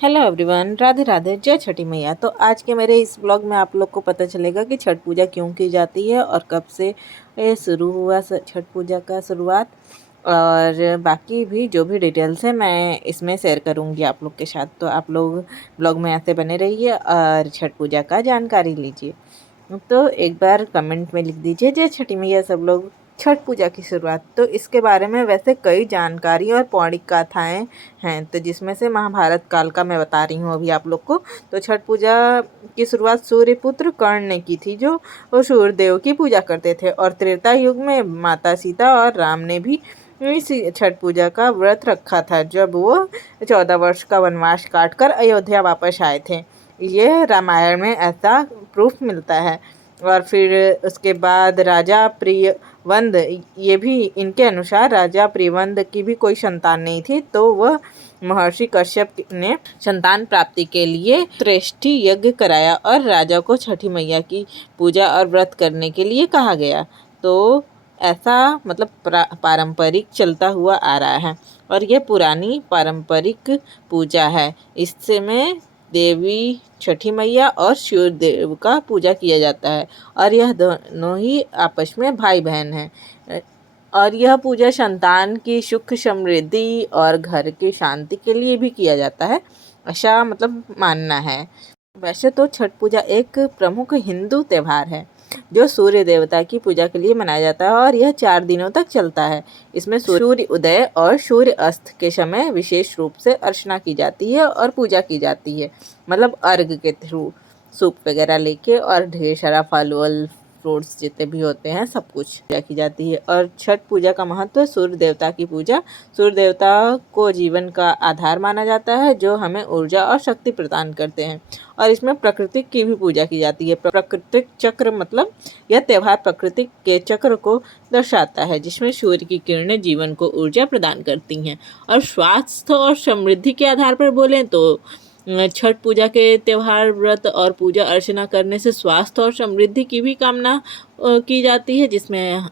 Hello everyone, Radhe Radhe, जय छठी मैया। तो आज के मेरे इस ब्लॉग में आप लोग को पता चलेगा कि छठ पूजा क्यों की जाती है और कब से ये शुरू हुआ छठ पूजा का शुरुआत, और बाकी भी जो भी डिटेल्स है मैं इसमें शेयर करूंगी आप लोग के साथ। तो आप लोग ब्लॉग में ऐसे बने रहिए और छठ पूजा का जानकारी लीजिए। तो एक बार कमेंट में लिख दीजिए जय छठी मैया सब लोग। छठ पूजा की शुरुआत, तो इसके बारे में वैसे कई जानकारी और पौराणिक गाथाएं हैं, तो जिसमें से महाभारत काल का मैं बता रही हूँ अभी आप लोग को। तो छठ पूजा की शुरुआत सूर्यपुत्र कर्ण ने की थी, जो सूर्यदेव की पूजा करते थे। और त्रेता युग में माता सीता और राम ने भी इस छठ पूजा का व्रत रखा था, जब वो 14 वर्ष का वनवास काट कर अयोध्या वापस आए थे। ये रामायण में ऐसा प्रूफ मिलता है। और फिर उसके बाद राजा प्रियवंद, ये भी इनके अनुसार राजा प्रियवंद की भी कोई संतान नहीं थी, तो वह महर्षि कश्यप ने संतान प्राप्ति के लिए श्रेष्ठी यज्ञ कराया और राजा को छठी मैया की पूजा और व्रत करने के लिए कहा गया। तो ऐसा मतलब पारंपरिक चलता हुआ आ रहा है, और यह पुरानी पारंपरिक पूजा है। इसमें देवी छठी मैया और सूर्य देव का पूजा किया जाता है, और यह दोनों ही आपस में भाई बहन हैं। और यह पूजा संतान की सुख समृद्धि और घर की शांति के लिए भी किया जाता है, ऐसा मतलब मानना है। वैसे तो छठ पूजा एक प्रमुख हिंदू त्यौहार है जो सूर्य देवता की पूजा के लिए मनाया जाता है, और यह 4 दिनों तक चलता है। इसमें सूर्य उदय और सूर्य अस्त के समय विशेष रूप से अर्चना की जाती है और पूजा की जाती है, मतलब अर्घ के थ्रू सूप वगैरह लेके, और ढेर सारा फल वल फ्रूट्स जितने भी होते हैं सब कुछ पूजा की जाती है। और छठ पूजा का महत्व, सूर्य देवता की पूजा। सूर्य देवता को जीवन का आधार माना जाता है, जो हमें ऊर्जा और शक्ति प्रदान करते हैं। और इसमें प्रकृति की भी पूजा की जाती है। प्राकृतिक चक्र मतलब यह त्यौहार प्रकृति के चक्र को दर्शाता है, जिसमें सूर्य की किरणें जीवन को ऊर्जा प्रदान करती हैं। और स्वास्थ्य और समृद्धि के आधार पर बोलें तो छठ पूजा के त्यौहार, व्रत और पूजा अर्चना करने से स्वास्थ्य और समृद्धि की भी कामना की जाती है, जिसमें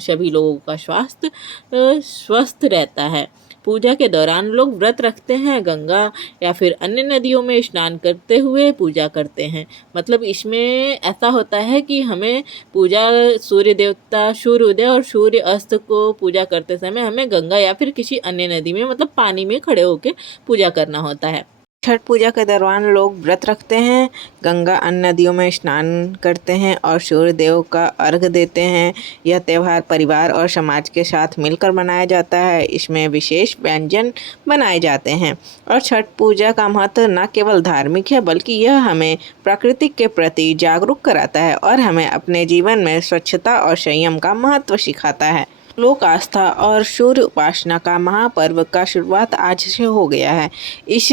सभी लोगों का स्वास्थ्य स्वस्थ रहता है। पूजा के दौरान लोग व्रत रखते हैं, गंगा या फिर अन्य नदियों में स्नान करते हुए पूजा करते हैं। मतलब इसमें ऐसा होता है कि हमें पूजा सूर्य देवता, सूर्य उदय और सूर्य अस्त को पूजा करते समय हमें गंगा या फिर किसी अन्य नदी में मतलब पानी में खड़े होकर पूजा करना होता है। छठ पूजा के दौरान लोग व्रत रखते हैं, गंगा अन्य नदियों में स्नान करते हैं और सूर्य देव का अर्घ देते हैं। यह त्यौहार परिवार और समाज के साथ मिलकर मनाया जाता है। इसमें विशेष व्यंजन बनाए जाते हैं। और छठ पूजा का महत्व न केवल धार्मिक है, बल्कि यह हमें प्रकृति के प्रति जागरूक कराता है और हमें अपने जीवन में स्वच्छता और संयम का महत्व सिखाता है। लोक आस्था और सूर्य उपासना का महापर्व का शुरुआत आज से हो गया है। इस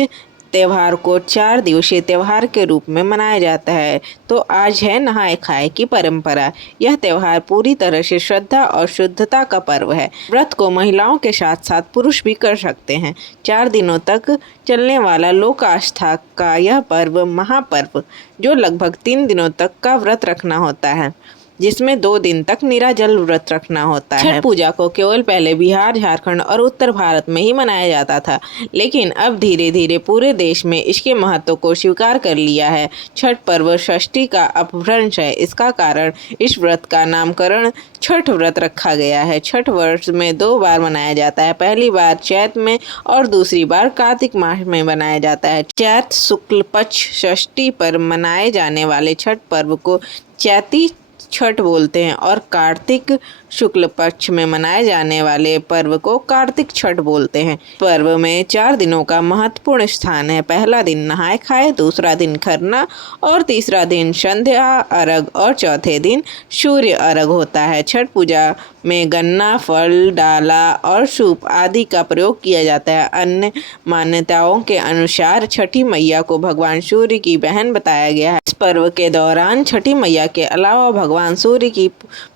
त्यौहार को 4 दिवसीय त्यौहार के रूप में मनाया जाता है। तो आज है नहाय खाए की परंपरा। यह त्यौहार पूरी तरह से श्रद्धा और शुद्धता का पर्व है। व्रत को महिलाओं के साथ साथ पुरुष भी कर सकते हैं। 4 दिनों तक चलने वाला लोक आस्था का यह पर्व महापर्व, जो लगभग 3 दिनों तक का व्रत रखना होता है, जिसमें 2 दिन तक निराजल व्रत रखना होता है। छठ पूजा को केवल पहले बिहार, झारखंड और उत्तर भारत में ही मनाया जाता था, लेकिन अब धीरे धीरे पूरे देश में इसके महत्व को स्वीकार कर लिया है। छठ पर्व षष्ठी का अपभ्रंश है। इसका कारण इस व्रत का नामकरण छठ व्रत रखा गया है। छठ वर्ष में 2 बार मनाया जाता है। पहली बार चैत में और दूसरी बार कार्तिक मास में मनाया जाता है। चैत शुक्ल पक्ष षष्ठी पर मनाए जाने वाले छठ पर्व को चैती छठ बोलते हैं, और कार्तिक शुक्ल पक्ष में मनाए जाने वाले पर्व को कार्तिक छठ बोलते हैं। पर्व में 4 दिनों का महत्वपूर्ण स्थान है। पहला दिन नहाय खाए, दूसरा दिन खरना, और तीसरा दिन संध्या अर्घ, और चौथे दिन सूर्य अर्घ होता है। छठ पूजा में गन्ना, फल, डाला और सूप आदि का प्रयोग किया जाता है। अन्य मान्यताओं के अनुसार छठी मैया को भगवान सूर्य की बहन बताया गया है। इस पर्व के दौरान छठी मैया के अलावा भगवान सूर्य की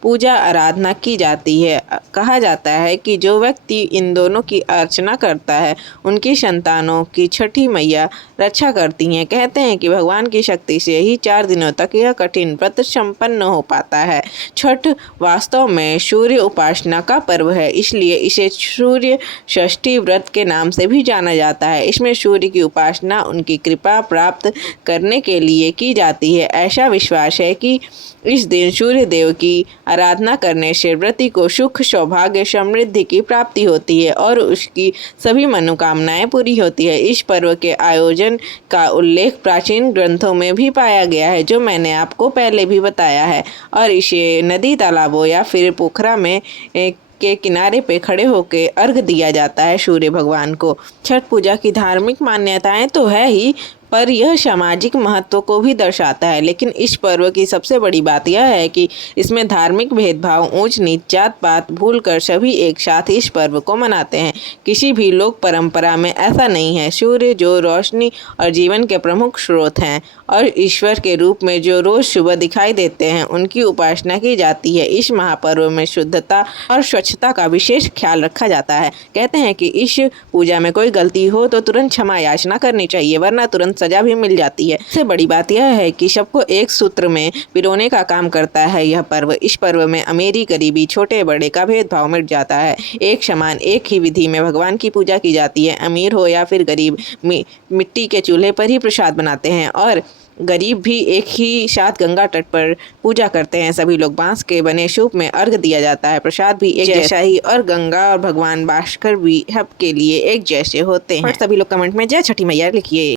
पूजा आराधना की जाती है। कहा जाता है कि जो व्यक्ति इन दोनों की अर्चना करता है उनकी संतानों की छठी मैया रक्षा करती हैं। कहते हैं कि भगवान की शक्ति से ही 4 दिनों तक यह कठिन व्रत संपन्न हो पाता है। छठ वास्तव में सूर्य उपासना का पर्व है, इसलिए इसे सूर्य षष्ठी व्रत के नाम से भी जाना जाता है। इसमें सूर्य की उपासना उनकी कृपा प्राप्त करने के लिए की जाती है। ऐसा विश्वास है कि इस दिन सूर्य देव की आराधना करने से व्रती को सुख, सौभाग्य, समृद्धि की प्राप्ति होती है और उसकी सभी मनोकामनाएं पूरी होती है। इस पर्व के आयोजन का उल्लेख प्राचीन ग्रंथों में भी पाया गया है, जो मैंने आपको पहले भी बताया है, और इसे नदी, तालाबों या फिर पोखरा में के किनारे पे खड़े होकर अर्घ दिया जाता है सूर्य भगवान को। छठ पूजा की धार्मिक मान्यताएं तो है ही, पर यह सामाजिक महत्व को भी दर्शाता है। लेकिन इस पर्व की सबसे बड़ी बात यह है कि इसमें धार्मिक भेदभाव, ऊंच नीच, जात पात भूलकर सभी एक साथ इस पर्व को मनाते हैं। किसी भी लोक परंपरा में ऐसा नहीं है। सूर्य जो रोशनी और जीवन के प्रमुख स्रोत हैं और ईश्वर के रूप में जो रोज सुबह दिखाई देते हैं, उनकी उपासना की जाती है। इस महापर्व में शुद्धता और स्वच्छता का विशेष ख्याल रखा जाता है। कहते हैं कि इस पूजा में कोई गलती हो तो तुरंत क्षमा याचना करनी चाहिए, वरना तुरंत सजा भी मिल जाती है। सबसे बड़ी बात यह है कि सबको एक सूत्र में पिरोने का काम करता है यह पर्व। इस पर्व में अमीरी, गरीबी, छोटे बड़े का भेदभाव मिट जाता है। एक समान, एक ही विधि में भगवान की पूजा की जाती है। अमीर हो या फिर गरीब, मिट्टी के चूल्हे पर ही प्रसाद बनाते हैं और गरीब भी एक ही साथ गंगा तट पर पूजा करते हैं। सभी लोग बांस के बने सूप में अर्घ दिया जाता है। प्रसाद भी एक जैसा ही और गंगा और भगवान भास्कर भी सबके लिए एक जैसे होते हैं। और सभी लोग कमेंट में जय छठी मैया लिखिए।